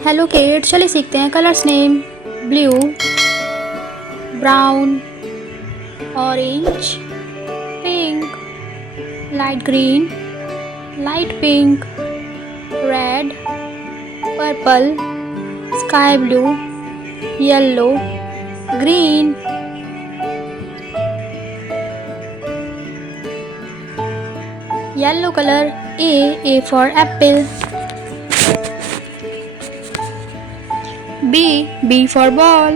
Hello kids, चलिए सीखते हैं colours name. Blue, brown, orange, pink, light green, light pink, red, purple, sky blue, yellow, green. Yellow colour A for apple. B for ball.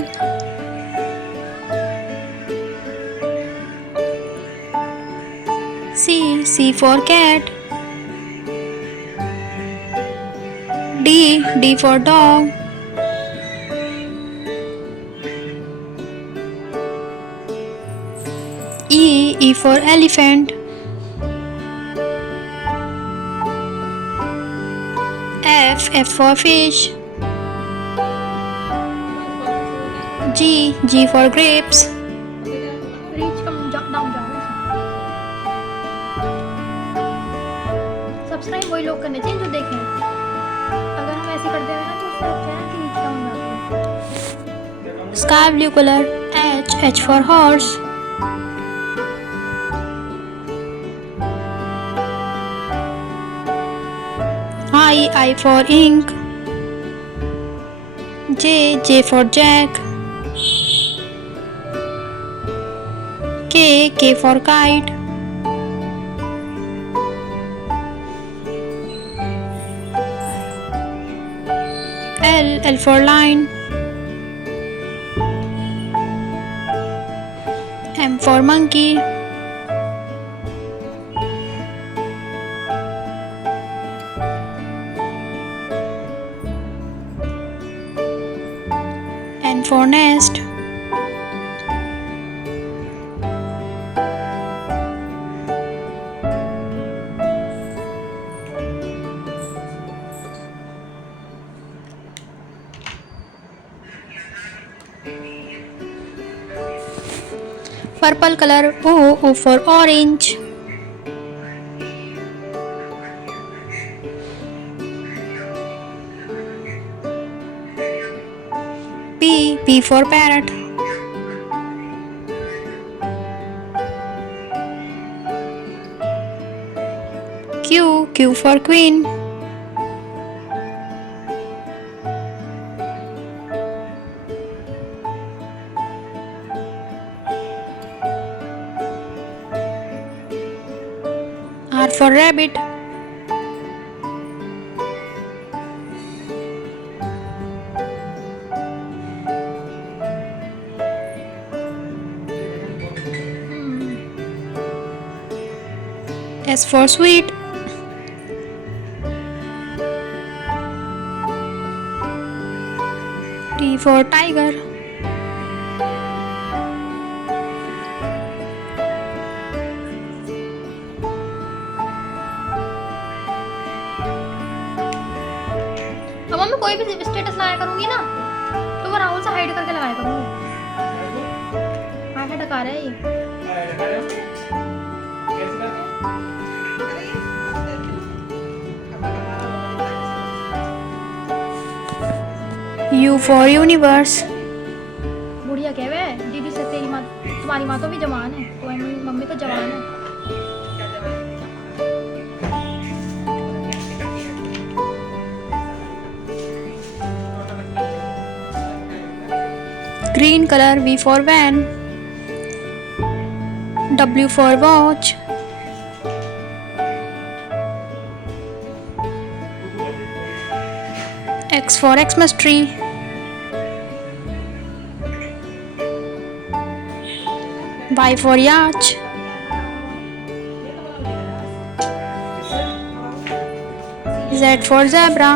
C for cat. D for dog. E for elephant. F for fish. G for grapes. Subscribe वही लोग करने चाहिए जो देखें। अगर हम ऐसे करते हैं ना तो उससे अच्छा है कि नीचे डाउन जाते हैं। Sky blue colour H for horse. I for ink. J for jack. K for kite. L for line. M for monkey. N for nest. Purple color O for orange. P for parrot. Q for queen. R for rabbit. S for sweet. T for tiger. अब मैं कोई भी status लगाया करूंगी ना तो वो राहुल से हाइड करके लगाया करूंगी। हाइड हटा रहा है ये। U for universe. बुढ़िया कह वे दीदी से तेरी माँ तुम्हारी माँ तो भी जवान है, तुम्हारी मम्मी तो जवान है। Green color V for van. W for watch. X for Xmas tree. Y for yacht. Z for zebra.